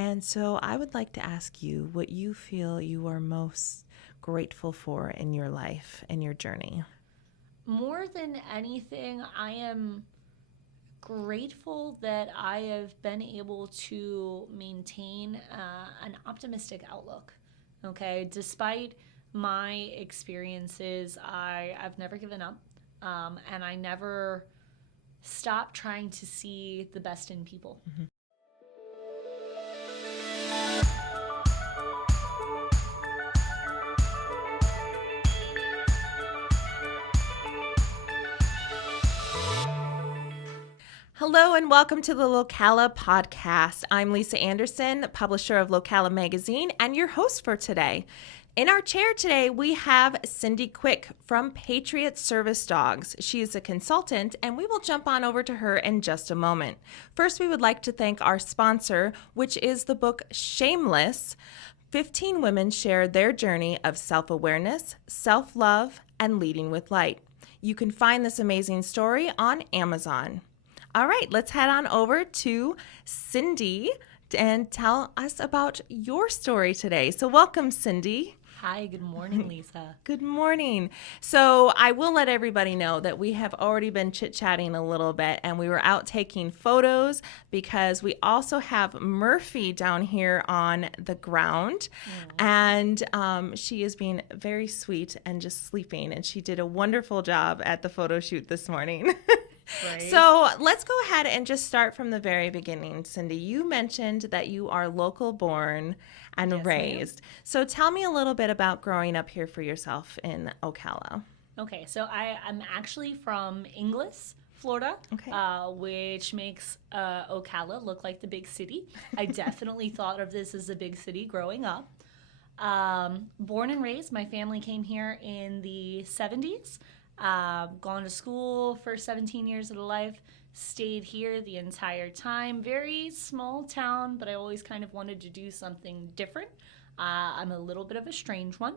And so I would like to ask you what you feel you are most grateful for in your life and your journey. More than anything, I am grateful that I have been able to maintain an optimistic outlook. Okay, despite my experiences, I've never given up, and I never stopped trying to see the best in people. Mm-hmm. Hello and welcome to the Locala podcast. I'm Lisa Anderson, publisher of Locala magazine and your host for today. In our chair today, we have Cindi Quick from Patriot Service Dogs. She is a consultant, and we will jump on over to her in just a moment. First, we would like to thank our sponsor, which is the book Shameless. 15 women share their journey of self-awareness, self-love, and leading with light. You can find this amazing story on Amazon. All right, let's head on over to Cindi and tell us about your story today. So welcome, Cindi. Hi, good morning, Lisa. Good morning. So I will let everybody know that we have already been chit-chatting a little bit, and we were out taking photos because we also have Murphy down here on the ground, and she is being very sweet and just sleeping, and she did a wonderful job at the photo shoot this morning. Right. So let's go ahead and just start from the very beginning. Cindi, you mentioned that you are local born and Yes, raised. So tell me a little bit about growing up here for yourself in Ocala. Okay, so I'm actually from Inglis, Florida, Okay. which makes Ocala look like the big city. I definitely thought of this as a big city growing up. Born and raised, my family came here in the 70s. Gone to school for 17 years of life, stayed here the entire time. Very small town, but I always kind of wanted to do something different. I'm a little bit of a strange one.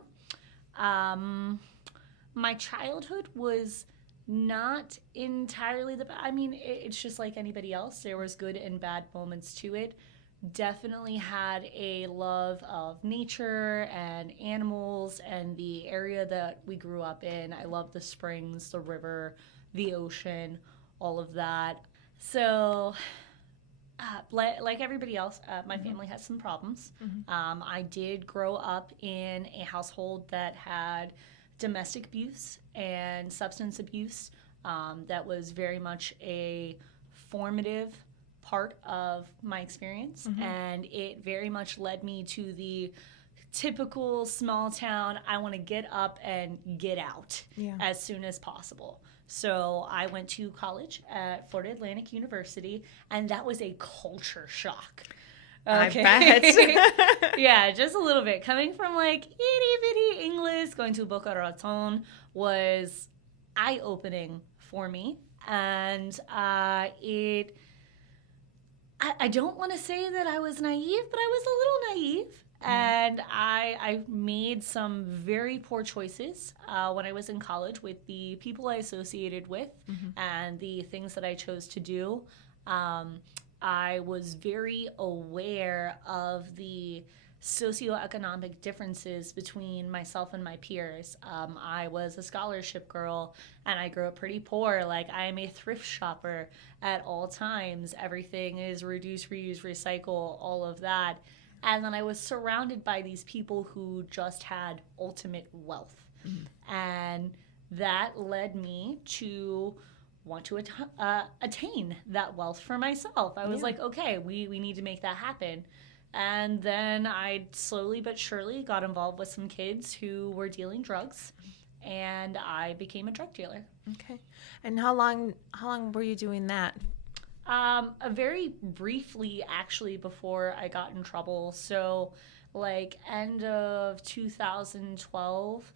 My childhood was not entirely it's just like anybody else. There was good and bad moments to it. Definitely had a love of nature and animals and the area that we grew up in. I love the springs, the river, the ocean, all of that. So, like everybody else, my family has some problems. I did grow up in a household that had domestic abuse and substance abuse. That was very much a formative part of my experience, and it very much led me to the typical small town, I want to get up and get out as soon as possible. So I went to college at Florida Atlantic University, and that was a culture shock. Okay. I bet. Yeah, just a little bit. Coming from like itty bitty English, going to Boca Raton was eye-opening for me, and I don't want to say that I was naive, but I was a little naive. And I made some very poor choices when I was in college with the people I associated with and the things that I chose to do. I was very aware of the socioeconomic differences between myself and my peers. I was a scholarship girl, and I grew up pretty poor. Like, I am a thrift shopper at all times. Everything is reduce, reuse, recycle, all of that. And then I was surrounded by these people who just had ultimate wealth. And that led me to want to attain that wealth for myself. I was like, okay, we need to make that happen. And then I slowly but surely got involved with some kids who were dealing drugs, and I became a drug dealer. Okay. And how long were you doing that? Very briefly, actually, before I got in trouble. So, like, end of 2012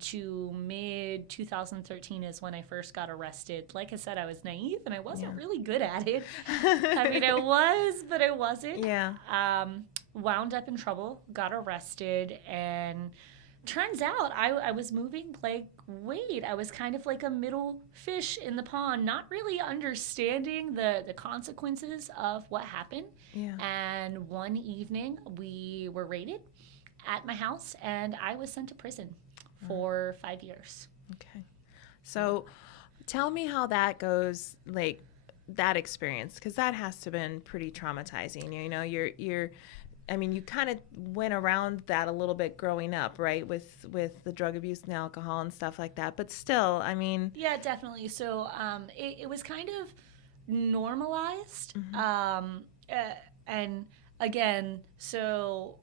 to mid 2013 is when I first got arrested. Like I said, I was naive and I wasn't really good at it. I mean, I was, but I wasn't. Yeah. Wound up in trouble, got arrested, and turns out I was moving like, wait, I was kind of like a middle fish in the pond, not really understanding the consequences of what happened. Yeah. And one one evening we were raided at my house, and I was sent to prison for 5 years. Okay. So tell me how that goes, like that experience, because that has to have been pretty traumatizing. You know, I mean, you kind of went around that a little bit growing up, right? With the drug abuse and alcohol and stuff like that. But still, I mean. Yeah, definitely. So it was kind of normalized. And again, so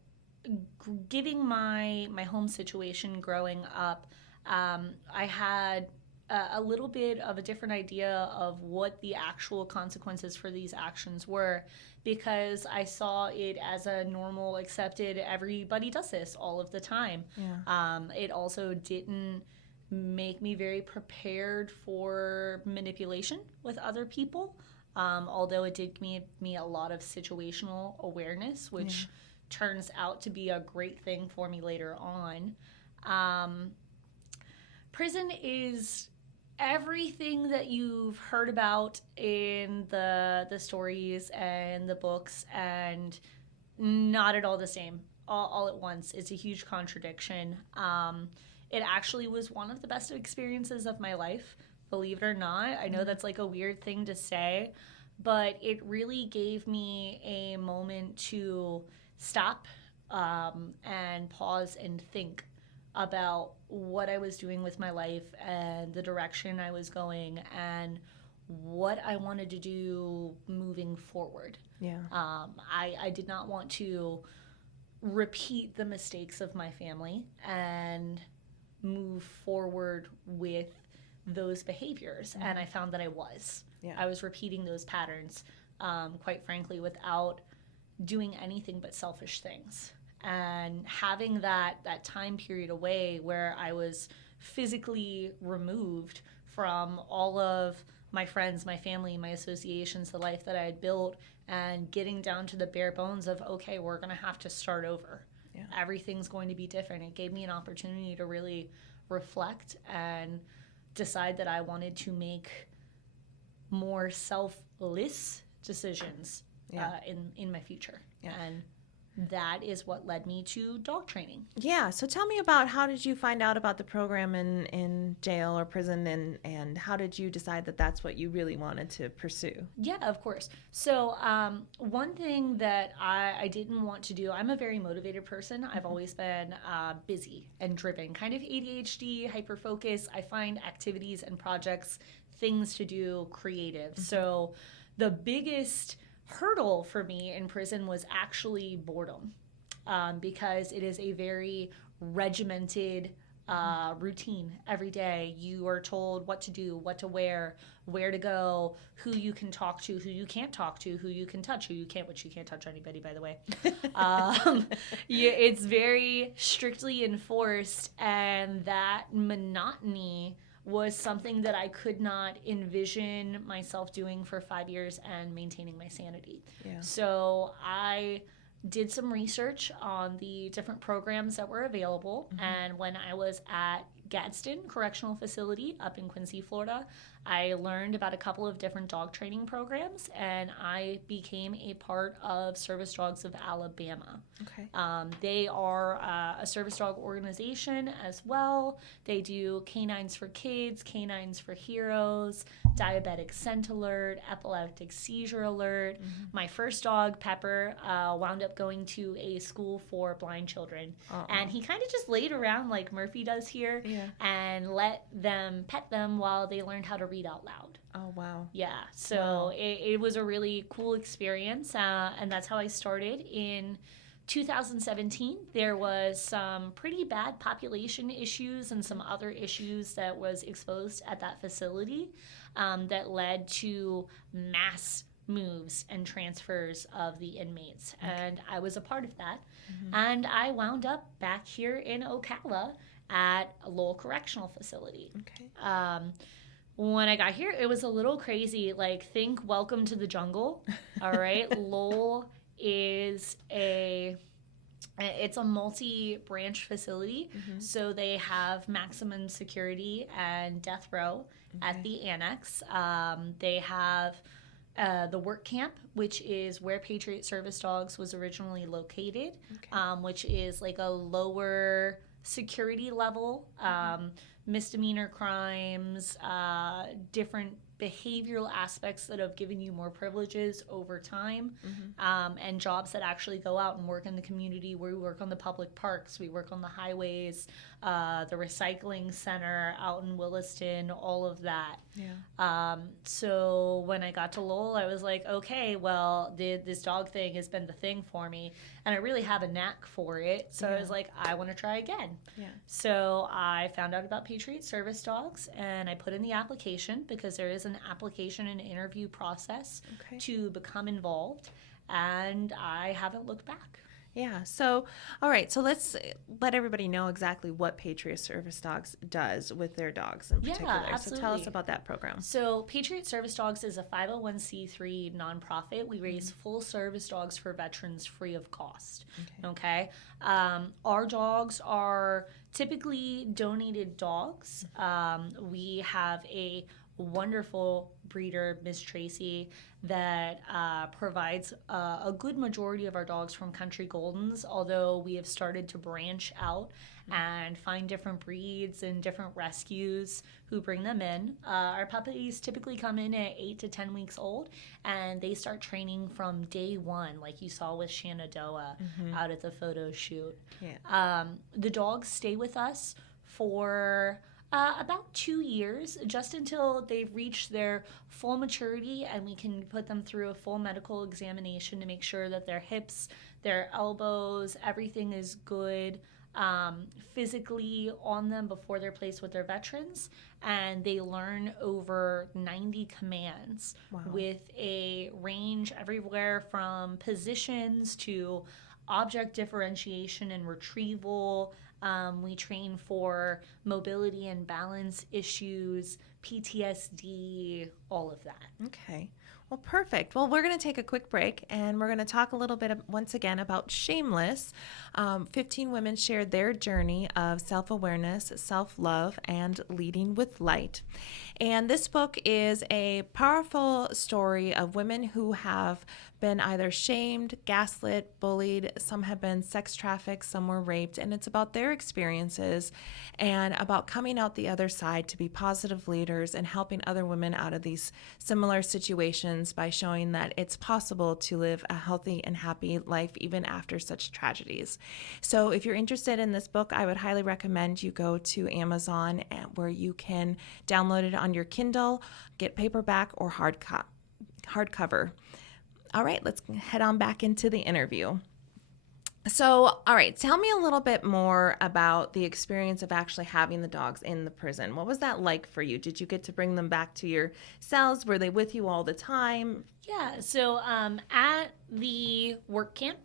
giving my home situation growing up, I had a little bit of a different idea of what the actual consequences for these actions were, because I saw it as a normal, accepted, everybody does this all of the time. Yeah. It also didn't make me very prepared for manipulation with other people, although it did give me a lot of situational awareness, which turns out to be a great thing for me later on. Prison is everything that you've heard about in the stories and the books, and not at all the same all at once. It's a huge contradiction. It actually was one of the best experiences of my life, believe it or not. I know that's like a weird thing to say, but it really gave me a moment to stop and pause and think about what I was doing with my life and the direction I was going and what I wanted to do moving forward. Yeah. I did not want to repeat the mistakes of my family and move forward with those behaviors. And I found that I was. Yeah. I was repeating those patterns, quite frankly, without doing anything but selfish things. And having that time period away where I was physically removed from all of my friends, my family, my associations, the life that I had built, and getting down to the bare bones of, okay, we're going to have to start over. Yeah. Everything's going to be different. It gave me an opportunity to really reflect and decide that I wanted to make more selfless decisions in my future. Yeah. And that is what led me to dog training. Yeah. So tell me about, how did you find out about the program in jail or prison, and how did you decide that that's what you really wanted to pursue? Yeah, of course. So one thing that I didn't want to do, I'm a very motivated person. I've always been busy and driven, kind of ADHD, hyper-focus. I find activities and projects, things to do, creative. So the biggest hurdle for me in prison was actually boredom, because it is a very regimented routine every day. You are told what to do, what to wear, where to go, who you can talk to, who you can't talk to, who you can touch, who you can't, which you can't touch anybody, by the way. It's very strictly enforced, and that monotony was something that I could not envision myself doing for 5 years and maintaining my sanity. Yeah. So I did some research on the different programs that were available. And when I was at Gadsden Correctional Facility up in Quincy, Florida, I learned about a couple of different dog training programs, and I became a part of Service Dogs of Alabama. Okay. They are a service dog organization as well. They do canines for kids, canines for heroes, diabetic scent alert, epileptic seizure alert. My first dog, Pepper, wound up going to a school for blind children. And he kind of just laid around like Murphy does here and let them pet them while they learned how to read out loud. Oh, wow. Yeah, so it was a really cool experience, and that's how I started. In 2017, there was some pretty bad population issues and some other issues that was exposed at that facility that led to mass moves and transfers of the inmates. And I was a part of that. And I wound up back here in Ocala at a Lowell Correctional Facility. Okay. When I got here, it was a little crazy. Like, think Welcome to the Jungle. All right. Lowell is it's a multi-branch facility. So they have maximum security and death row at the annex. They have the work camp, which is where Patriot Service Dogs was originally located, which is like a lower security level, misdemeanor crimes, different behavioral aspects that have given you more privileges over time, and jobs that actually go out and work in the community, where we work on the public parks, we work on the highways, the recycling center out in Williston, all of that. So when I got to Lowell, I was like, okay, well, this dog thing has been the thing for me, and I really have a knack for it. So I was like, I want to try again. So I found out about Patriot Service Dogs, and I put in the application, because there is an application and interview process to become involved, and I haven't looked back. Yeah. So, all right. So let's let everybody know exactly what Patriot Service Dogs does with their dogs in particular. Absolutely. So tell us about that program. So Patriot Service Dogs is a 501c3 nonprofit. We raise full service dogs for veterans free of cost. Okay. Our dogs are typically donated dogs. We have a wonderful breeder, Miss Tracy, that provides a good majority of our dogs from Country Goldens, although we have started to branch out and find different breeds and different rescues who bring them in. Our puppies typically come in at 8 to 10 weeks old, and they start training from day one, like you saw with Shenandoah out at the photo shoot. The dogs stay with us for about 2 years, just until they've reached their full maturity, and we can put them through a full medical examination to make sure that their hips, their elbows, everything is good physically on them before they're placed with their veterans. And they learn over 90 commands with a range everywhere from positions to object differentiation and retrieval. We train for mobility and balance issues, PTSD, all of that. Okay. Well, perfect. Well, we're going to take a quick break, and we're going to talk a little bit once again about Shameless. 15 women shared their journey of self-awareness, self-love, and leading with light. And this book is a powerful story of women who have been either shamed, gaslit, bullied. Some have been sex trafficked, some were raped, and it's about their experiences and about coming out the other side to be positive leaders and helping other women out of these similar situations by showing that it's possible to live a healthy and happy life even after such tragedies. So if you're interested in this book, I would highly recommend you go to Amazon, where you can download it on your Kindle, get paperback or hardcover. All right, let's head on back into the interview. So, all right, tell me a little bit more about the experience of actually having the dogs in the prison. What was that like for you? Did you get to bring them back to your cells? Were they with you all the time? Yeah, so at the work camp,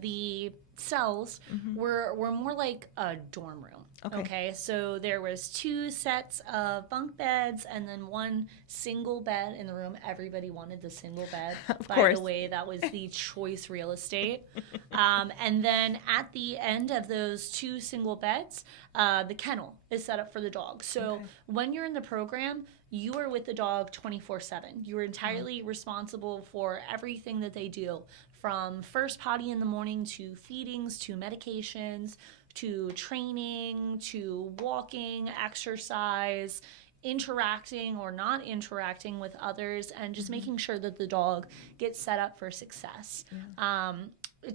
the cells were more like a dorm room. Okay, so there was 2 sets of bunk beds and then 1 single bed in the room. Everybody wanted the single bed. By the way, that was the choice real estate. And then at the end of those 2 single beds, the kennel is set up for the dog. So when you're in the program, you are with the dog 24/7. You are entirely responsible for everything that they do, from first potty in the morning to feedings to medications to training to walking, exercise, interacting or not interacting with others, and just making sure that the dog gets set up for success.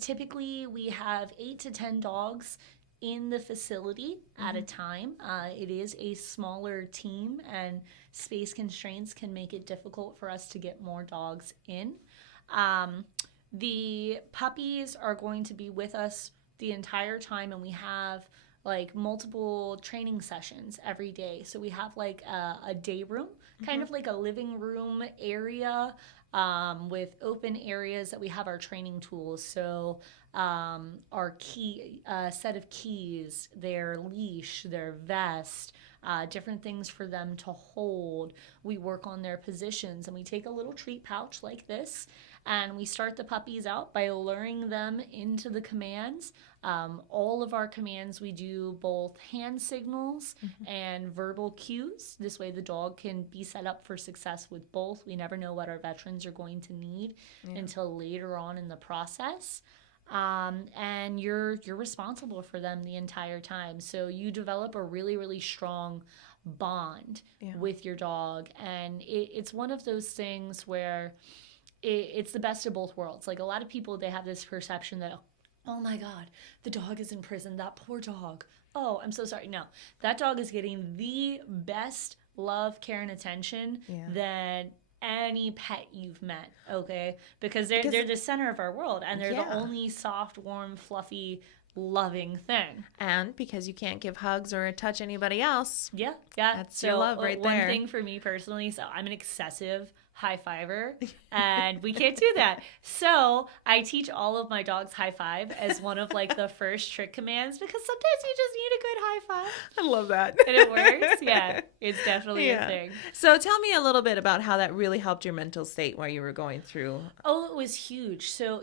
Typically, we have 8 to 10 dogs in the facility at a time. It is a smaller team, and space constraints can make it difficult for us to get more dogs in. The puppies are going to be with us the entire time, and we have like multiple training sessions every day. So we have like a day room, kind of like a living room area, with open areas that we have our training tools. So our key set of keys, their leash, their vest, different things for them to hold. We work on their positions, and we take a little treat pouch like this, And we start the puppies out by luring them into the commands. All of our commands, we do both hand signals and verbal cues. This way the dog can be set up for success with both. We never know what our veterans are going to need until later on in the process. And you're responsible for them the entire time. So you develop a really, really strong bond with your dog. And it's one of those things where it's the best of both worlds. Like, a lot of people, they have this perception that, oh my God, the dog is in prison, that poor dog. Oh, I'm so sorry. No, that dog is getting the best love, care, and attention that any pet you've met, okay? Because they're the center of our world, and they're the only soft, warm, fluffy, loving thing. And because you can't give hugs or touch anybody else. Yeah. That's your love right there. One thing for me personally, so I'm an excessive high fiver, and we can't do that. So I teach all of my dogs high five as one of like the first trick commands, because sometimes you just need a good high five. I love that. And it works. Yeah, it's definitely a thing. So tell me a little bit about how that really helped your mental state while you were going through. Oh, it was huge. So,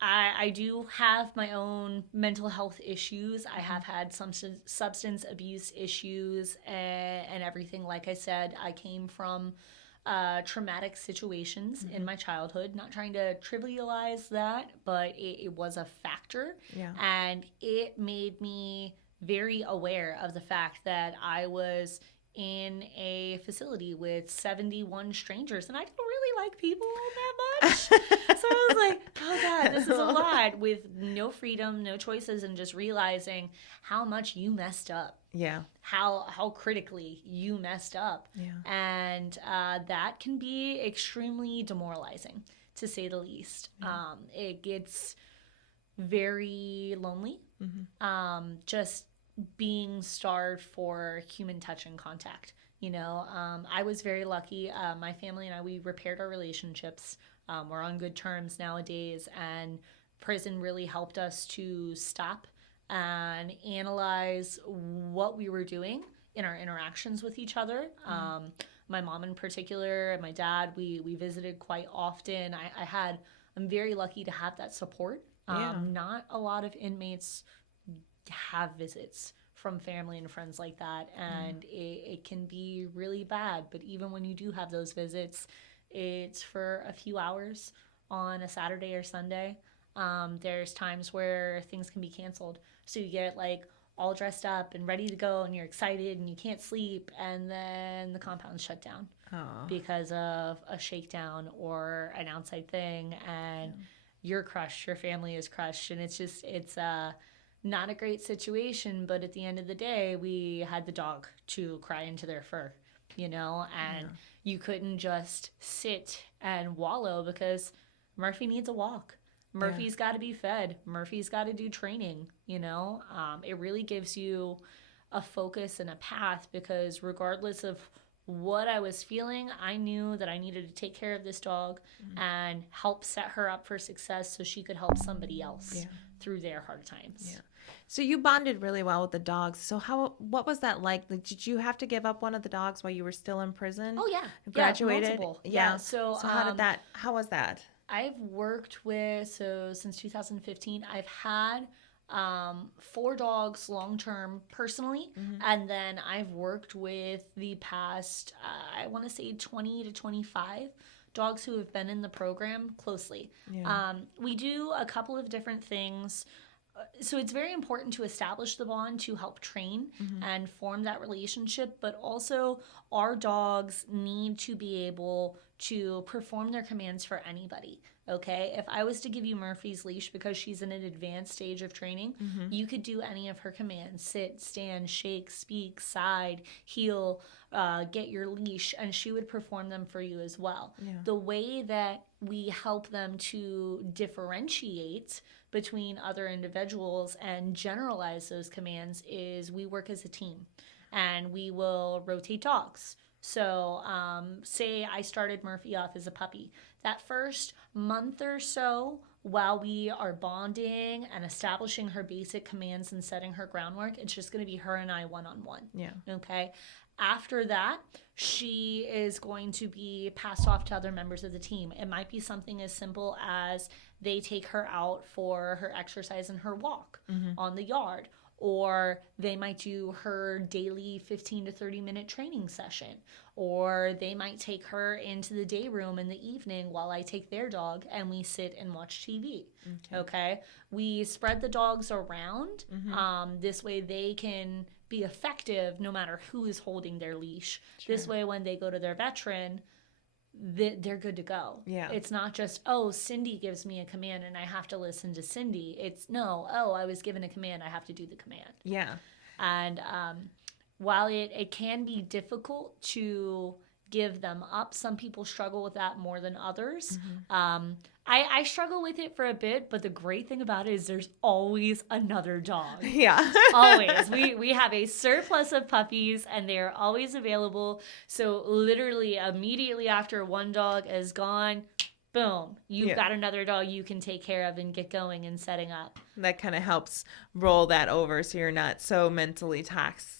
I do have my own mental health issues. I have had some substance abuse issues and everything. Like I said, I came from traumatic situations in my childhood. Not trying to trivialize that, but it was a factor. Yeah. And it made me very aware of the fact that I was in a facility with 71 strangers, and I don't really like people all that much. So I was like, oh God, this is a lot, with no freedom, no choices, and just realizing how much you messed up. Yeah. How critically you messed up. Yeah. And that can be extremely demoralizing, to say the least. Yeah. It gets very lonely. Just being starved for human touch and contact. I was very lucky. My family and I, we repaired our relationships. We're on good terms nowadays, and prison really helped us to stop and analyze what we were doing in our interactions with each other. My mom in particular and my dad, we visited quite often. I'm very lucky to have that support. Not a lot of inmates have visits from family and friends like that, and it can be really bad. But even when you do have those visits, it's for a few hours on a Saturday or Sunday. There's times where things can be canceled, so you get like all dressed up and ready to go, and you're excited and you can't sleep, and then the compound's shut down because of a shakedown or an outside thing, and you're crushed, your family is crushed, and it's not a great situation. But at the end of the day, we had the dog to cry into their fur, and you couldn't just sit and wallow, because Murphy needs a walk. Murphy's got to be fed. Murphy's got to do training, It really gives you a focus and a path, because regardless of what I was feeling, I knew that I needed to take care of this dog and help set her up for success so she could help somebody else through their hard times. Yeah. So you bonded really well with the dogs. So what was that like? Did you have to give up one of the dogs while you were still in prison? Oh yeah. Graduated? Multiple. Yeah. So how was that? I've worked with, since 2015, I've had 4 dogs long-term personally, and then I've worked with the past, I want to say 20 to 25 dogs who have been in the program closely. Yeah. We do a couple of different things. So it's very important to establish the bond, to help train and form that relationship, but also our dogs need to be able to perform their commands for anybody. Okay, if I was to give you Murphy's leash because she's in an advanced stage of training, you could do any of her commands: sit, stand, shake, speak, side, heel, get your leash, and she would perform them for you as well. Yeah. The way that we help them to differentiate between other individuals and generalize those commands is we work as a team, and we will rotate dogs. So say I started Murphy off as a puppy. That first month or so, while we are bonding and establishing her basic commands and setting her groundwork, it's just going to be her and I one-on-one. Yeah. Okay? After that, she is going to be passed off to other members of the team. It might be something as simple as they take her out for her exercise and her walk on the yard, or they might do her daily 15 to 30 minute training session, or they might take her into the day room in the evening while I take their dog and we sit and watch TV. Okay. We spread the dogs around. This way they can be effective no matter who is holding their leash. This way, when they go to their veteran, they're good to go. It's not just, oh, Cindy gives me a command and I have to listen to Cindy. It's no, oh, I was given a command, I have to do the command. And while it can be difficult to give them up, some people struggle with that more than others. I struggle with it for a bit, but the great thing about it is there's always another dog. Always. We have a surplus of puppies and they're always available. So literally immediately after one dog is gone, boom, you've got another dog you can take care of and get going and setting up. That kind of helps roll that over so you're not so mentally taxed.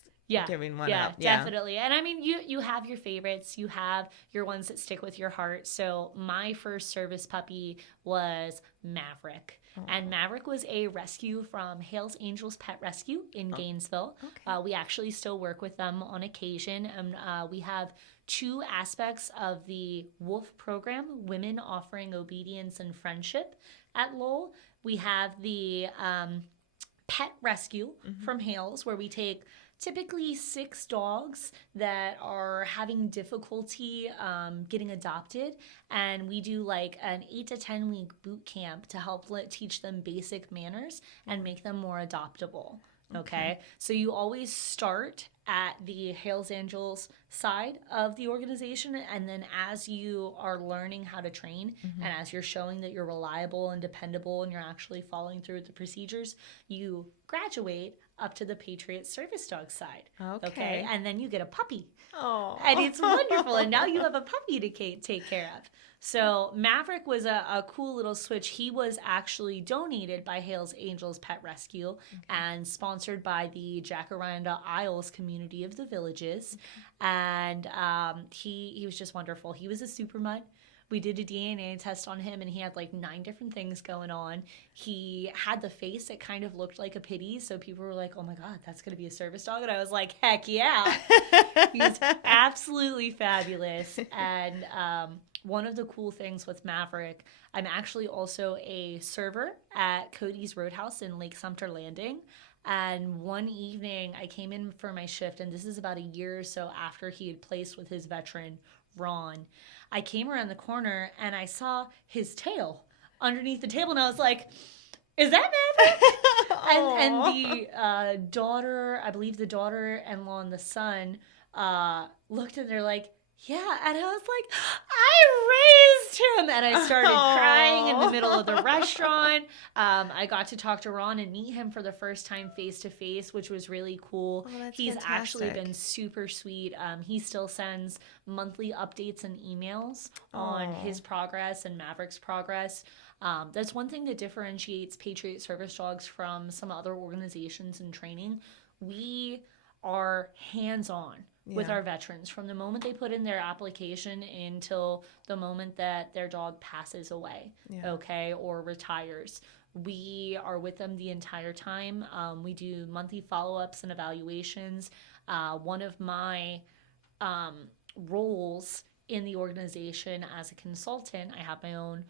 Giving one up. Definitely. And I mean, you have your favorites. You have your ones that stick with your heart. So my first service puppy was Maverick. And Maverick was a rescue from Hales Angels Pet Rescue in Gainesville. We actually still work with them on occasion. And we have two aspects of the WOOF program, Women Offering Obedience and Friendship at Lowell. We have the pet rescue from Hales, where we take typically 6 dogs that are having difficulty getting adopted, and we do like an 8 to 10 week boot camp to help teach them basic manners and make them more adoptable. Okay. So you always start at the Hales Angels side of the organization, and then as you are learning how to train and as you're showing that you're reliable and dependable and you're actually following through with the procedures, you graduate up to the Patriot Service Dog side. Okay. And then you get a puppy. And it's wonderful. And now you have a puppy to take care of. So Maverick was a cool little switch. He was actually donated by Hales Angels Pet Rescue and sponsored by the Jacaranda Isles community of the Villages. And he was just wonderful. He was a super mutt. We did a DNA test on him, and he had like 9 different things going on. He had the face that kind of looked like a pity, so people were like, oh my God, that's going to be a service dog. And I was like, heck yeah. He's absolutely fabulous. And one of the cool things with Maverick, I'm actually also a server at Cody's Roadhouse in Lake Sumter Landing. And one evening I came in for my shift, and this is about a year or so after he had placed with his veteran, Ron. I came around the corner and I saw his tail underneath the table, and I was like, is that Maverick? and the daughter, I believe the daughter-in-law and the son looked and they're like, yeah. And I was like, I raised him. And I started crying in the middle of the restaurant. I got to talk to Ron and meet him for the first time face to face, which was really cool. He's fantastic. Actually been super sweet. He still sends monthly updates and emails on his progress and Maverick's progress. That's one thing that differentiates Patriot Service Dogs from some other organizations in training. We are hands-on with our veterans from the moment they put in their application until the moment that their dog passes away, or retires. We are with them the entire time. We do monthly follow-ups and evaluations. One of my roles in the organization as a consultant, I have my own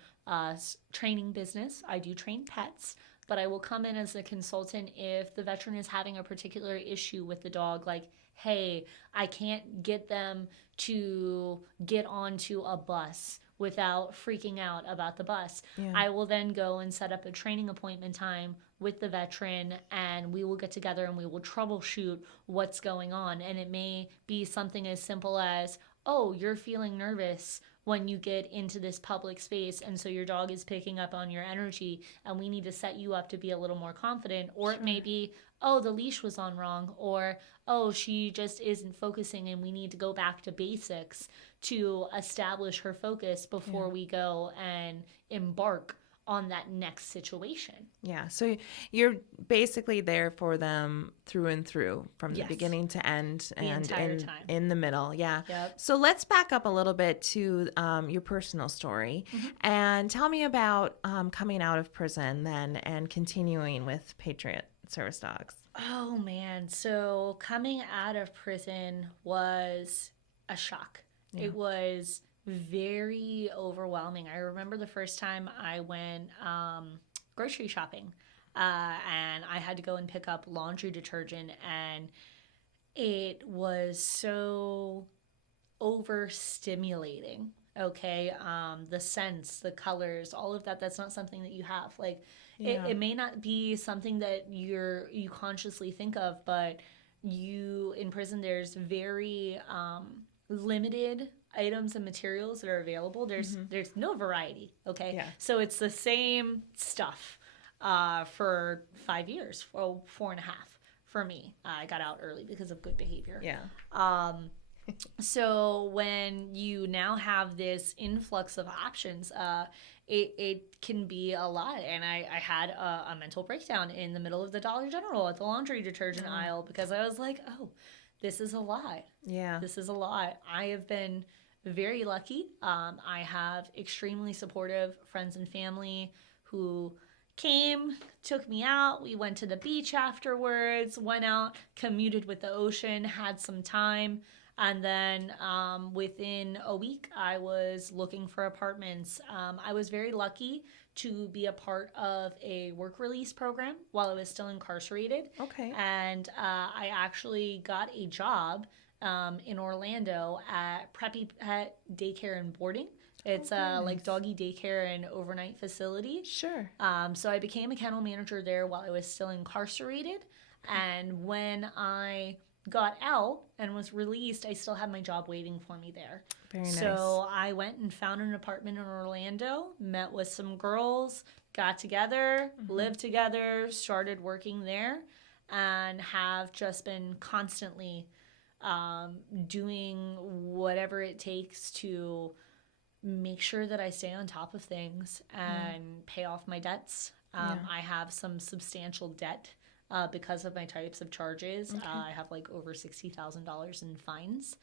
training business. I do train pets, but I will come in as a consultant if the veteran is having a particular issue with the dog, like, hey, I can't get them to get onto a bus without freaking out about the bus. I will then go and set up a training appointment time with the veteran, and we will get together and we will troubleshoot what's going on. And it may be something as simple as, oh, you're feeling nervous when you get into this public space, and so your dog is picking up on your energy, and we need to set you up to be a little more confident. Or it may be, oh, the leash was on wrong, or, oh, she just isn't focusing and we need to go back to basics to establish her focus before we go and embark on that next situation. Yeah. So you're basically there for them through and through, from the Yes. beginning to end, The and entire time. in the middle. Yeah. Yep. So let's back up a little bit to your personal story, and tell me about coming out of prison then and continuing with Patriot Service Dogs. Oh man, so coming out of prison was a shock. Yeah. It was very overwhelming. I remember the first time I went grocery shopping, and I had to go and pick up laundry detergent, and it was so overstimulating. Okay, the scents, the colors, all of that. That's not something that you have. Like, Yeah. it may not be something that you consciously think of, but you in prison, there's very limited items and materials that are available. There's no variety. Okay, Yeah. so it's the same stuff for 5 years, or 4.5 for me. I got out early because of good behavior. Yeah. So when you now have this influx of options, it can be a lot. And I had a mental breakdown in the middle of the Dollar General at the laundry detergent aisle, because I was like, oh, this is a lot. Yeah. This is a lot. I have been very lucky. I have extremely supportive friends and family who came, took me out. We went to the beach afterwards, went out, commuted with the ocean, had some time. And then within a week, I was looking for apartments. I was very lucky to be a part of a work release program while I was still incarcerated. Okay. And I actually got a job in Orlando at Preppy Pet Daycare and Boarding. It's like doggy daycare and overnight facility. Sure. So I became a kennel manager there while I was still incarcerated. And when I got out and was released, I still had my job waiting for me there. Very nice. So I went and found an apartment in Orlando, met with some girls, got together, lived together, started working there, and have just been constantly doing whatever it takes to make sure that I stay on top of things and pay off my debts. I have some substantial debt because of my types of charges. I have like over $60,000 in fines,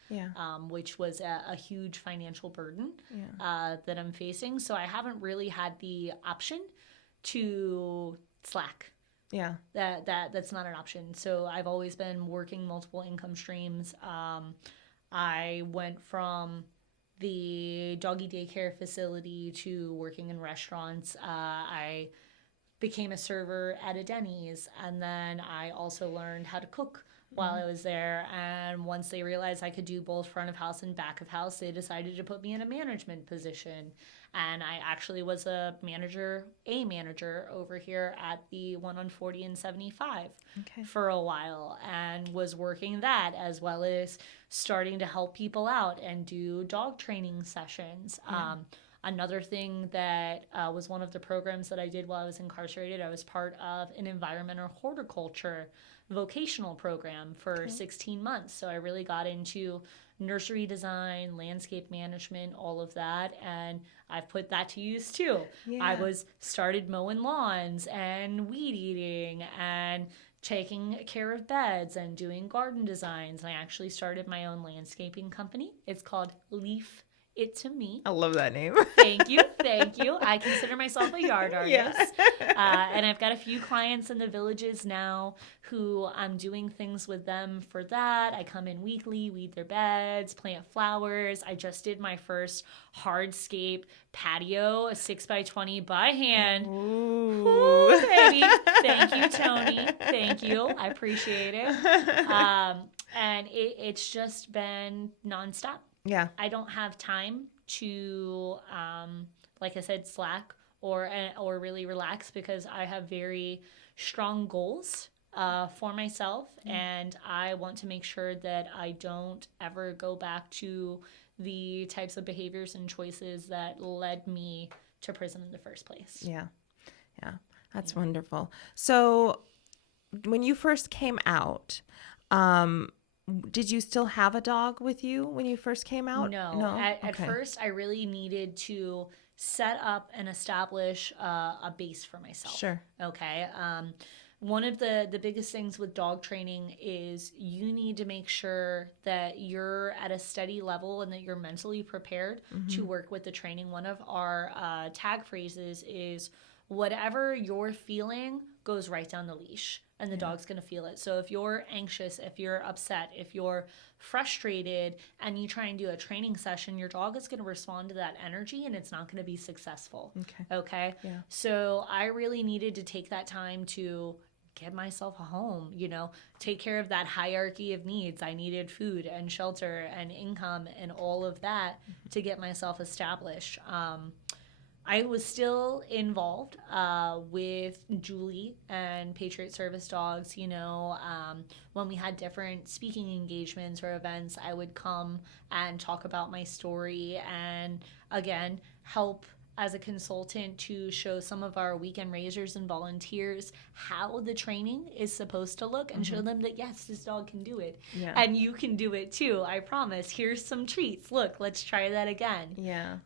which was a huge financial burden that I'm facing. So I haven't really had the option to slack. Yeah. That's not an option. So I've always been working multiple income streams. I went from the doggy daycare facility to working in restaurants. I became a server at a Denny's, and then I also learned how to cook while I was there. And once they realized I could do both front of house and back of house, they decided to put me in a management position. And I actually was a manager over here at the one on 40 and 75 for a while, and was working that, as well as starting to help people out and do dog training sessions. Another thing that was one of the programs that I did while I was incarcerated, I was part of an environmental horticulture vocational program for 16 months. So I really got into nursery design, landscape management, all of that, and I've put that to use too. I started mowing lawns and weed eating and taking care of beds and doing garden designs. And I actually started my own landscaping company. It's called Leaf It To Me. I love that name. Thank you. I consider myself a yard artist. And I've got a few clients in the villages now who I'm doing things with them for that. I come in weekly, weed their beds, plant flowers. I just did my first hardscape patio, a 6x20 by hand. Ooh, baby. Thank you, Tony. Thank you. I appreciate it. And it's just been nonstop. Yeah. I don't have time to, like I said, slack or really relax, because I have very strong goals for myself, and I want to make sure that I don't ever go back to the types of behaviors and choices that led me to prison in the first place. Yeah. That's wonderful. So when you first came out, did you still have a dog with you when you first came out? No. At first, I really needed to set up and establish a base for myself. Sure. Okay. One of the biggest things with dog training is you need to make sure that you're at a steady level and that you're mentally prepared to work with the training. One of our tag phrases is whatever you're feeling goes right down the leash, and the dog's going to feel it. So if you're anxious, if you're upset, if you're frustrated, and you try and do a training session, your dog is going to respond to that energy, and it's not going to be successful. Okay? Yeah. So I really needed to take that time to get myself a home, take care of that hierarchy of needs. I needed food and shelter and income and all of that to get myself established. I was still involved with Julie and Patriot Service Dogs. When we had different speaking engagements or events, I would come and talk about my story and, again, help as a consultant to show some of our weekend raisers and volunteers how the training is supposed to look and show them that, yes, this dog can do it. Yeah. And you can do it too. I promise. Here's some treats. Look, let's try that again. Yeah.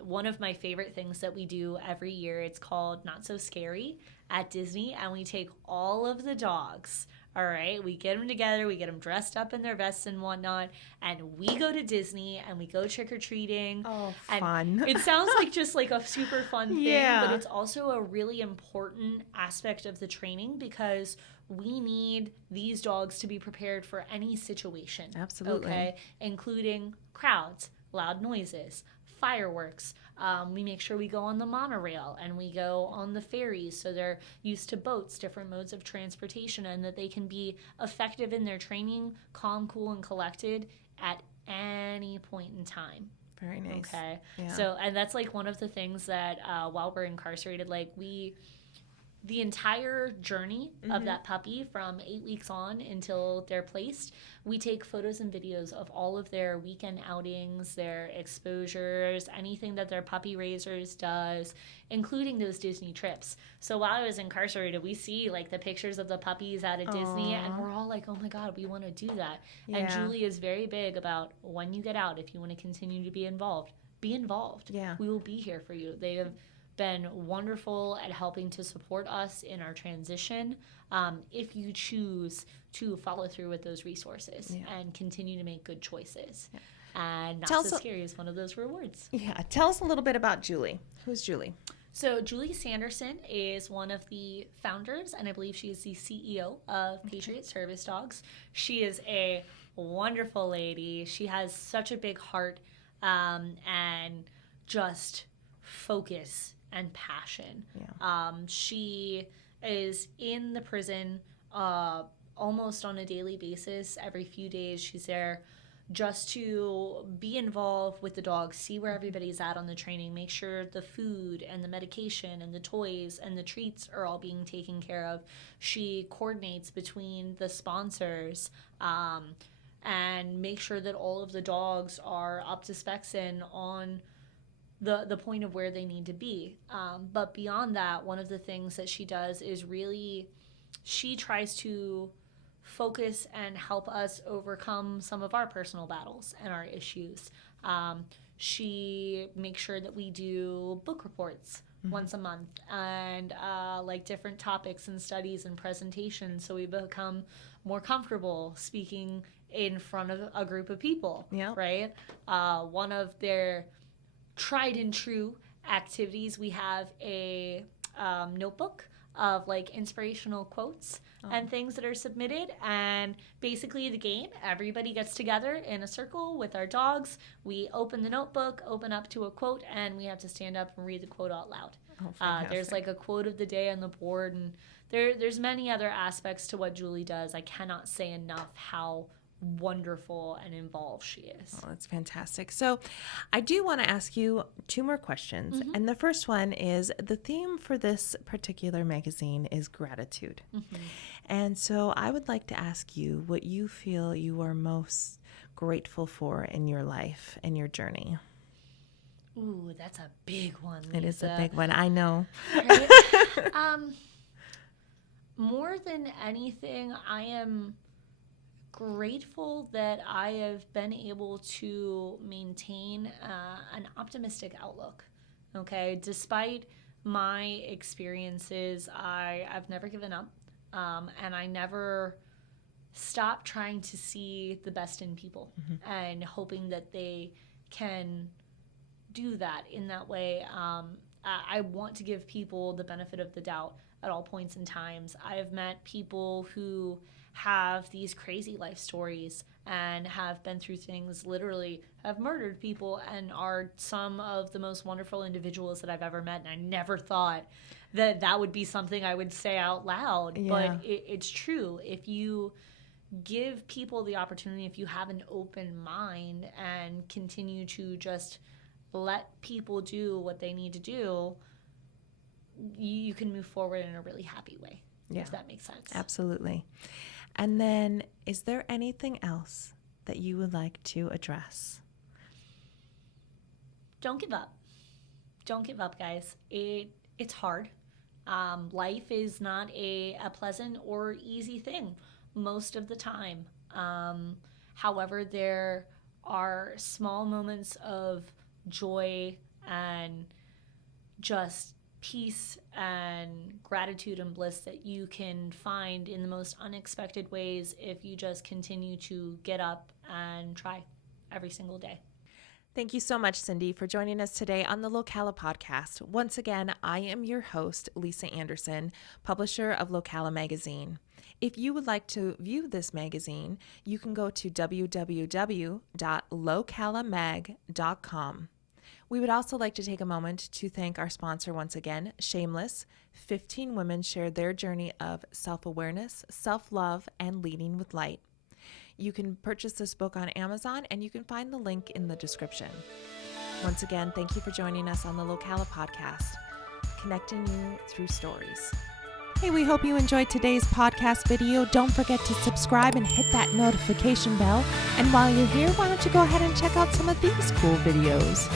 One of my favorite things that we do every year, it's called Not So Scary at Disney, and we take all of the dogs. All right, we get them together, we get them dressed up in their vests and whatnot, and we go to Disney and we go trick-or-treating. Oh, and fun. It sounds like just like a super fun thing, Yeah. but it's also a really important aspect of the training because we need these dogs to be prepared for any situation. Absolutely. Okay, including crowds, loud noises, fireworks. We make sure we go on the monorail and we go on the ferries so they're used to boats, different modes of transportation, and that they can be effective in their training, calm, cool, and collected at any point in time. Very nice. Okay. Yeah. So, and that's like one of the things that while we're incarcerated, the entire journey of that puppy from 8 weeks on until they're placed, we take photos and videos of all of their weekend outings, their exposures, anything that their puppy raisers does, including those Disney trips. So while I was incarcerated, we see like the pictures of the puppies out at Disney, and we're all like, oh my God, we want to do that. Yeah. And Julie is very big about when you get out, if you want to continue to be involved, be involved. Yeah. We will be here for you. They have been wonderful at helping to support us in our transition if you choose to follow through with those resources and continue to make good choices. Yeah. And Not So Scary is one of those rewards. Yeah. Tell us a little bit about Julie. Who's Julie? So Julie Sanderson is one of the founders, and I believe she is the CEO of Patriot Service Dogs. She is a wonderful lady. She has such a big heart and just focus and passion. Yeah. She is in the prison almost on a daily basis. Every few days she's there just to be involved with the dogs, see where everybody's at on the training, make sure the food and the medication and the toys and the treats are all being taken care of. She coordinates between the sponsors and make sure that all of the dogs are up to specs and on the point of where they need to be. But beyond that, one of the things that she does is really, she tries to focus and help us overcome some of our personal battles and our issues. She makes sure that we do book reports once a month and like different topics and studies and presentations, so we become more comfortable speaking in front of a group of people. Yeah. Right? One of their tried and true activities, we have a notebook of like inspirational quotes and things that are submitted, and basically the game, everybody gets together in a circle with our dogs, we open the notebook, open up to a quote, and we have to stand up and read the quote out loud. There's like a quote of the day on the board, and there's many other aspects to what Julie does. I cannot say enough how wonderful and involved she is. Oh, that's fantastic. So I do want to ask you two more questions. And the first one is, the theme for this particular magazine is gratitude. And so I would like to ask you what you feel you are most grateful for in your life and your journey. Ooh, that's a big one, Lisa. It is a big one, I know. Right? More than anything, I am grateful that I have been able to maintain an optimistic outlook. Okay. Despite my experiences, I've never given up. And I never stopped trying to see the best in people and hoping that they can do that in that way. I want to give people the benefit of the doubt at all points in times. I have met people who have these crazy life stories and have been through things, literally have murdered people, and are some of the most wonderful individuals that I've ever met. And I never thought that that would be something I would say out loud. Yeah. But it's true. If you give people the opportunity, if you have an open mind and continue to just let people do what they need to do, you can move forward in a really happy way, if that makes sense. Absolutely. And then, is there anything else that you would like to address? Don't give up. Don't give up, guys. It's hard. Life is not a pleasant or easy thing most of the time. However, there are small moments of joy and just peace and gratitude and bliss that you can find in the most unexpected ways if you just continue to get up and try every single day. Thank you so much, Cindi, for joining us today on the Locala podcast. Once again, I am your host, Lisa Anderson, publisher of Locala magazine. If you would like to view this magazine, you can go to www.localamag.com. We would also like to take a moment to thank our sponsor once again, Shameless. 15 women shared their journey of self-awareness, self-love, and leading with light. You can purchase this book on Amazon, and you can find the link in the description. Once again, thank you for joining us on the Locala podcast, connecting you through stories. Hey, we hope you enjoyed today's podcast video. Don't forget to subscribe and hit that notification bell. And while you're here, why don't you go ahead and check out some of these cool videos.